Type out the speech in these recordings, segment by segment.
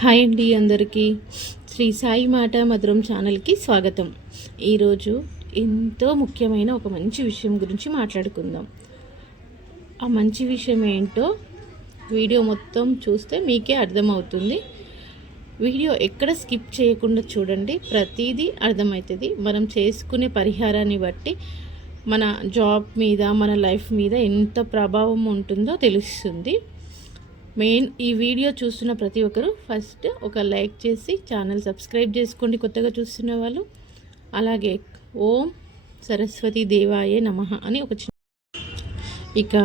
Hi అండి అందరికీ శ్రీ సాయి మాట మధురం ఛానల్కి స్వాగతం. ఈరోజు ఎంతో ముఖ్యమైన ఒక మంచి విషయం గురించి మాట్లాడుకుందాం. ఆ మంచి విషయం ఏంటో వీడియో మొత్తం చూస్తే మీకే అర్థమవుతుంది. వీడియో ఎక్కడ స్కిప్ చేయకుండా చూడండి, ప్రతిదీ అర్థమవుతుంది. మనం చేసుకునే పరిహారాన్ని బట్టి మన జాబ్ మీద, మన లైఫ్ మీద ఎంత ప్రభావం ఉంటుందో తెలుస్తుంది. ఈ వీడియో చూస్తున్న ప్రతి ఒక్కరు ఫస్ట్ ఒక లైక్ చేసి ఛానల్ సబ్స్క్రైబ్ చేసుకోండి కొత్తగా చూస్తున్న వాళ్ళు. అలాగే ఓం సరస్వతి దేవాయే నమః అని ఒక ఇక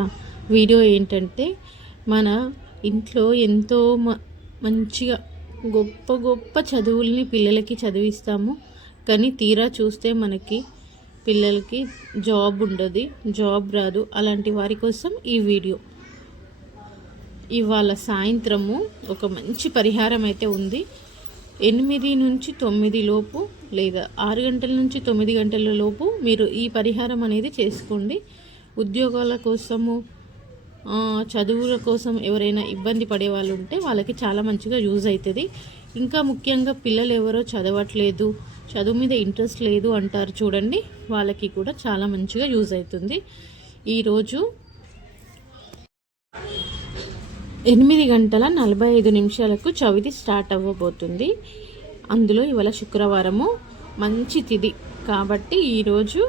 వీడియో ఏంటంటే, మన ఇంట్లో ఎంతో మంచిగా గొప్ప గొప్ప చదువుల్ని పిల్లలకి చదివిస్తాము, కానీ తీరా చూస్తే మనకి పిల్లలకి జాబ్ ఉండదు, జాబ్ రాదు. అలాంటి వారి కోసం ఈ వీడియో. ఇవాళ సాయంత్రము ఒక మంచి పరిహారం అయితే ఉంది. 8 నుంచి 9 లోపు లేదా 6 గంటల నుంచి 9 గంటల లోపు మీరు ఈ పరిహారం అనేది చేసుకోండి. ఉద్యోగాల కోసము, చదువుల కోసం ఎవరైనా ఇబ్బంది పడే వాళ్ళు ఉంటే వాళ్ళకి చాలా మంచిగా యూజ్ అవుతుంది. ఇంకా ముఖ్యంగా పిల్లలు ఎవరో చదవట్లేదు, చదువు మీద ఇంట్రెస్ట్ లేదు అంటారు చూడండి, వాళ్ళకి కూడా చాలా మంచిగా యూజ్ అవుతుంది. ఈరోజు 8:45 చవితి స్టార్ట్ అవ్వబోతుంది. అందులో ఇవాళ శుక్రవారము మంచి తిథి కాబట్టి ఈరోజు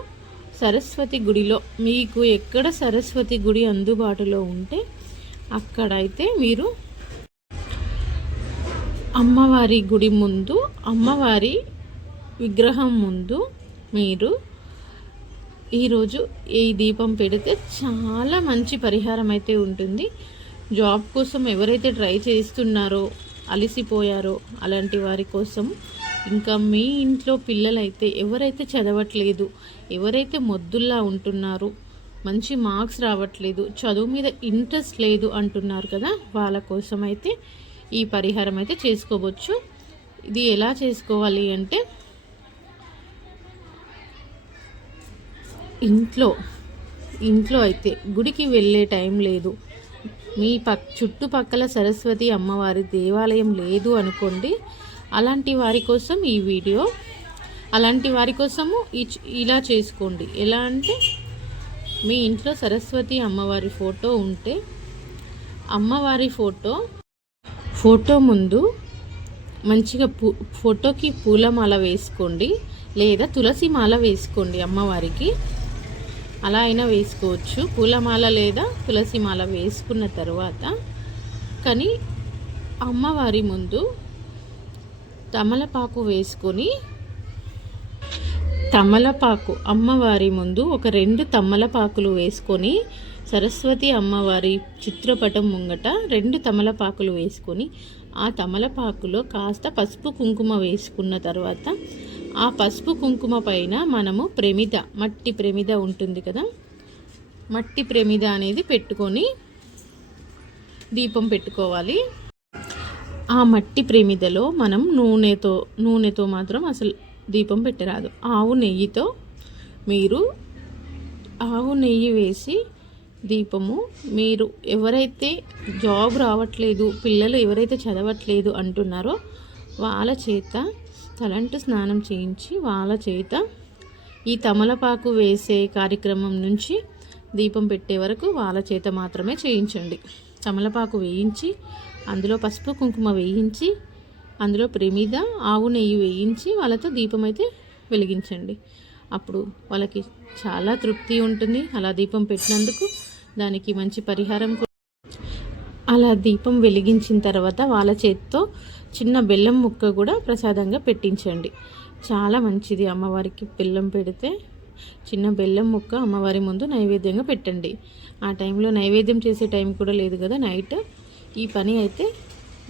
సరస్వతి గుడిలో, మీకు ఎక్కడ సరస్వతి గుడి అందుబాటులో ఉంటే అక్కడైతే మీరు అమ్మవారి గుడి ముందు, అమ్మవారి విగ్రహం ముందు మీరు ఈరోజు ఈ దీపం పెడితే చాలా మంచి పరిహారం అయితే ఉంటుంది. జాబ్ కోసం ఎవరైతే ట్రై చేస్తున్నారో, అలసిపోయారో అలాంటి వారి కోసం, ఇంకా మీ ఇంట్లో పిల్లలైతే ఎవరైతే చదవట్లేదు, ఎవరైతే మొద్దుల్లా ఉంటున్నారో, మంచి మార్క్స్ రావట్లేదు, చదువు మీద ఇంట్రెస్ట్ లేదు అంటున్నారు కదా, వాళ్ళ కోసం అయితే ఈ పరిహారం అయితే చేసుకోవచ్చు. ఇది ఎలా చేసుకోవాలి అంటే, ఇంట్లో అయితే గుడికి వెళ్ళే టైం లేదు, మీ చుట్టుపక్కల సరస్వతి అమ్మవారి దేవాలయం లేదు అనుకోండి, అలాంటి వారి కోసం ఈ వీడియో. అలాంటి వారి కోసము ఇలా చేసుకోండి. ఎలా అంటే, మీ ఇంట్లో సరస్వతి అమ్మవారి ఫోటో ఉంటే అమ్మవారి ఫోటో ముందు మంచిగా ఫోటోకి పూలమాల వేసుకోండి, లేదా తులసి మాల వేసుకోండి అమ్మవారికి. అలా అయినా వేసుకోవచ్చు, పూలమాల లేదా తులసి మాల వేసుకున్న తర్వాత, కానీ అమ్మవారి ముందు తమలపాకు వేసుకొని, అమ్మవారి ముందు ఒక 2 తమలపాకులు వేసుకొని, సరస్వతి అమ్మవారి చిత్రపటం ముంగట 2 తమలపాకులు వేసుకొని, ఆ తమలపాకులో కాస్త పసుపు కుంకుమ వేసుకున్న తర్వాత, ఆ పసుపు కుంకుమ పైన మనము మట్టి ప్రమిద ఉంటుంది కదా, మట్టి ప్రమిద అనేది పెట్టుకొని దీపం పెట్టుకోవాలి. ఆ మట్టి ప్రమిదలో మనం నూనెతో మాత్రం అసలు దీపం పెట్టరాదు. ఆవు నెయ్యి వేసి దీపము, మీరు ఎవరైతే జాబ్ రావట్లేదు, పిల్లలు ఎవరైతే చదవట్లేదు అంటున్నారో వాళ్ళ చేత తలంటు స్నానం చేయించి, వాళ్ళ చేత ఈ తమలపాకు వేసే కార్యక్రమం నుంచి దీపం పెట్టే వరకు వాళ్ళ చేత మాత్రమే చేయించండి. తమలపాకు వేయించి, అందులో పసుపు కుంకుమ వేయించి, అందులో ప్రమిద, ఆవు నెయ్యి వేయించి వాళ్ళతో దీపం అయితే వెలిగించండి. అప్పుడు వాళ్ళకి చాలా తృప్తి ఉంటుంది. అలా దీపం పెట్టినందుకు దానికి మంచి పరిహారం. అలా దీపం వెలిగించిన తర్వాత వాళ్ళ చేతితో చిన్న బెల్లం ముక్క కూడా ప్రసాదంగా పెట్టించండి. చాలా మంచిది. అమ్మవారికి బెల్లం పెడితే చిన్న బెల్లం ముక్క అమ్మవారి ముందు నైవేద్యంగా పెట్టండి. ఆ టైంలో నైవేద్యం చేసే టైం కూడా లేదు కదా, నైట్. ఈ పని అయితే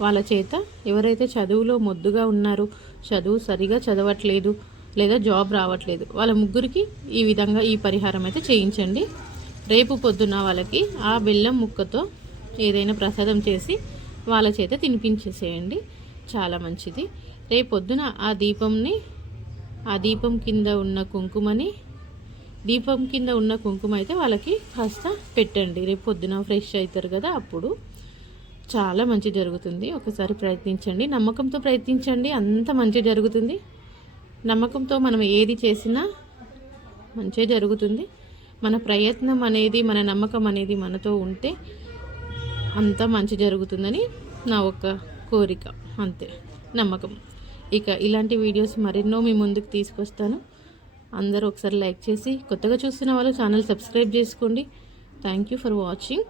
వాళ్ళ చేత, ఎవరైతే చదువులో మొద్దుగా ఉన్నారో, చదువు సరిగా చదవట్లేదు లేదా జాబ్ రావట్లేదు, వాళ్ళ ముగ్గురికి ఈ విధంగా ఈ పరిహారం అయితే చేయించండి. రేపు పొద్దున వాళ్ళకి ఆ బెల్లం ముక్కతో ఏదైనా ప్రసాదం చేసి వాళ్ళ చేత తినిపించేసేయండి. చాలా మంచిది. రేపు పొద్దున ఆ దీపం కింద ఉన్న కుంకుమ అయితే వాళ్ళకి కాస్త పెట్టండి. రేపు పొద్దున ఫ్రెష్ అవుతారు కదా, అప్పుడు చాలా మంచి జరుగుతుంది. ఒకసారి ప్రయత్నించండి, నమ్మకంతో ప్రయత్నించండి, అంత మంచి జరుగుతుంది. నమ్మకంతో మనం ఏది చేసినా మంచి జరుగుతుంది. మన ప్రయత్నం అనేది, మన నమ్మకం అనేది మనతో ఉంటే అంత మంచి జరుగుతుందని నా ఒక కోరిక, అంతే, నమ్మకం. ఇక ఇలాంటి వీడియోస్ మరెన్నో మీ ముందుకు తీసుకొస్తాను. అందరూ ఒకసారి లైక్ చేసి, కొత్తగా చూస్తున్న వాళ్ళు ఛానల్ సబ్స్క్రైబ్ చేసుకోండి. Thank you for watching.